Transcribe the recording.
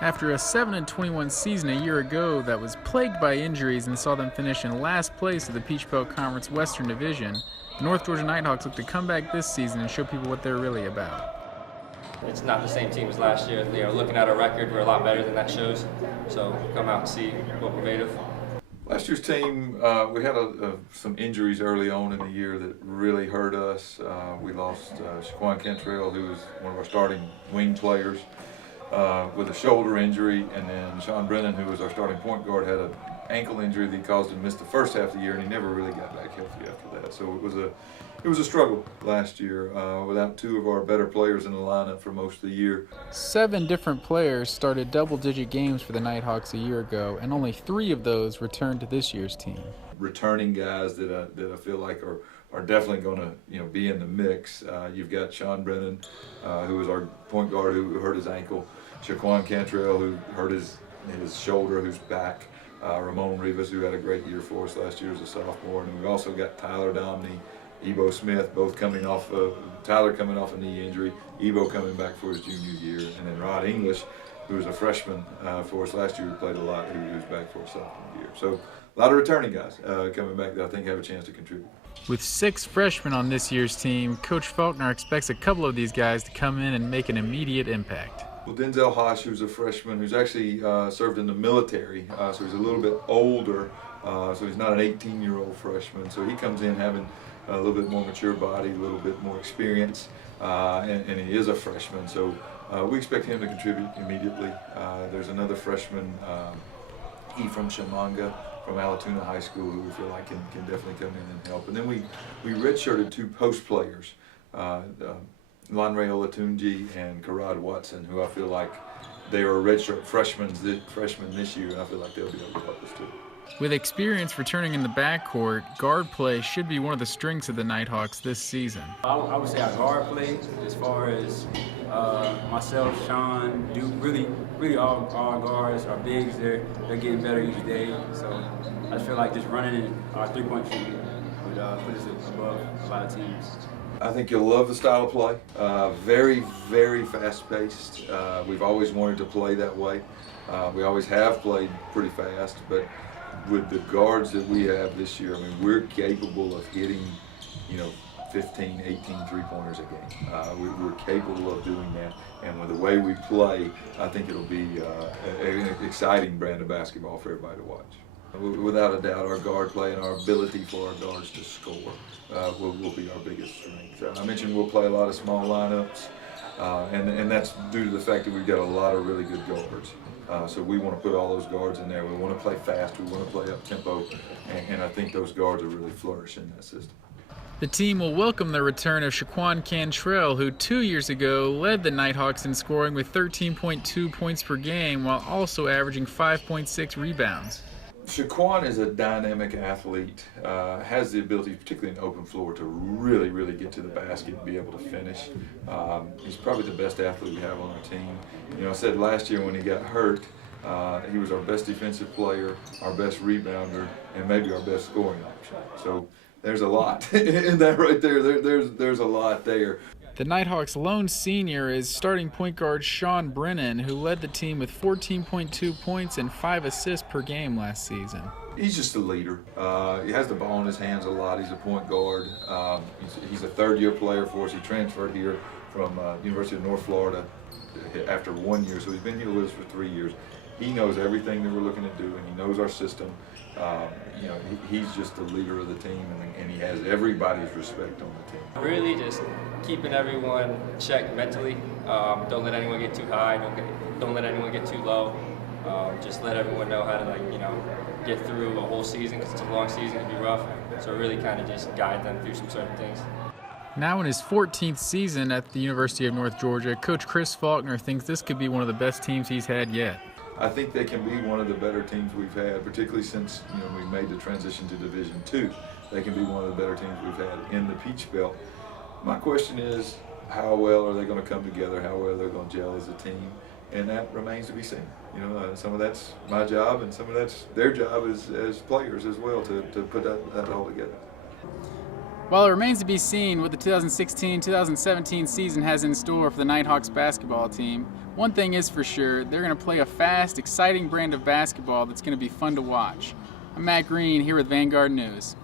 After a 7-21 season a year ago that was plagued by injuries and saw them finish in last place of the Peach Belt Conference Western Division, the North Georgia Nighthawks look to come back this season and show people what they're really about. It's not the same team as last year. Looking at our record, we're a lot better than that shows. So come out and see what we're made of. Last year's team, we had some injuries early on in the year that really hurt us. We lost Shaquan Cantrell, who was one of our starting wing players, with a shoulder injury, and then Brennan, who was our starting point guard, had an ankle injury that caused him to miss the first half of the year, and he never really got back healthy after that. So it was a struggle last year without two of our better players in the lineup for most of the year. 7 different players started double-digit games for the Nighthawks a year ago, and only 3 of those returned to this year's team. Returning guys that I feel like are definitely going to be in the mix. You've got Shaquan Brennan, who was our point guard, who hurt his ankle. Shaquan Cantrell, who hurt his shoulder, who's back. Ramon Rivas, who had a great year for us last year as a sophomore. And we've also got Tyler Domney, Ebo Smith, both coming off Tyler coming off a knee injury, Ebo coming back for his junior year, and then Rod English, who was a freshman for us last year, who played a lot, who's back for his sophomore year. So a lot of returning guys coming back that I think have a chance to contribute. With 6 freshmen on this year's team, Coach Faulkner expects a couple of these guys to come in and make an immediate impact. Well, Denzel Hosh, who's a freshman, who's actually served in the military, so he's a little bit older, so he's not an 18-year-old freshman. So he comes in having a little bit more mature body, a little bit more experience, and he is a freshman. So we expect him to contribute immediately. There's another freshman, from Shamanga, from Alatoona High School, who we feel like can definitely come in and help. And then we redshirted 2 post players. Lanray Olatunji and Karad Watson, who I feel like they are redshirt freshmen this year, and I feel like they'll be able to help us too. With experience returning in the backcourt, guard play should be one of the strengths of the Nighthawks this season. I would say our guard play, as far as myself, Sean, really all guards, our bigs, they're getting better each day. So I just feel like just running in our three-point shooting would put us above a lot of teams. I think you'll love the style of play. Very, very fast-paced. We've always wanted to play that way. We always have played pretty fast, but with the guards that we have this year, I mean, we're capable of hitting, 15, 18 three-pointers a game. We're capable of doing that, and with the way we play, I think it'll be an exciting brand of basketball for everybody to watch. Without a doubt, our guard play and our ability for our guards to score will be our biggest strength. I mentioned we'll play a lot of small lineups, and that's due to the fact that we've got a lot of really good guards. So we want to put all those guards in there. We want to play fast. We want to play up-tempo, and I think those guards will really flourish in that system. The team will welcome the return of Shaquan Cantrell, who 2 years ago led the Nighthawks in scoring with 13.2 points per game while also averaging 5.6 rebounds. Shaquan is a dynamic athlete, has the ability, particularly in open floor, to really, really get to the basket and be able to finish. He's probably the best athlete we have on our team. I said last year when he got hurt, he was our best defensive player, our best rebounder, and maybe our best scoring option. So there's a lot in that right there. There's a lot there. The Nighthawks' lone senior is starting point guard Shaquan Brennan, who led the team with 14.2 points and 5 assists per game last season. He's just a leader. He has the ball in his hands a lot. He's a point guard. He's a third-year player for us. He transferred here from University of North Florida after 1 year, so he's been here with us for 3 years. He knows everything that we're looking to do, and he knows our system. He's just the leader of the team, and he has everybody's respect on the team. Really just keeping everyone checked mentally. Don't let anyone get too high. Don't let anyone get too low. Just let everyone know how to get through a whole season, because it's a long season, it can be rough. So really kind of just guide them through some certain things. Now in his 14th season at the University of North Georgia, Coach Chris Faulkner thinks this could be one of the best teams he's had yet. I think they can be one of the better teams we've had, particularly since we made the transition to Division II. They can be one of the better teams we've had in the Peach Belt. My question is, how well are they going to come together? How well they're going to gel as a team? And that remains to be seen. Some of that's my job, and some of that's their job as players as well to put that all together. While it remains to be seen what the 2016-2017 season has in store for the Nighthawks basketball team, one thing is for sure, they're going to play a fast, exciting brand of basketball that's going to be fun to watch. I'm Matt Green here with Vanguard News.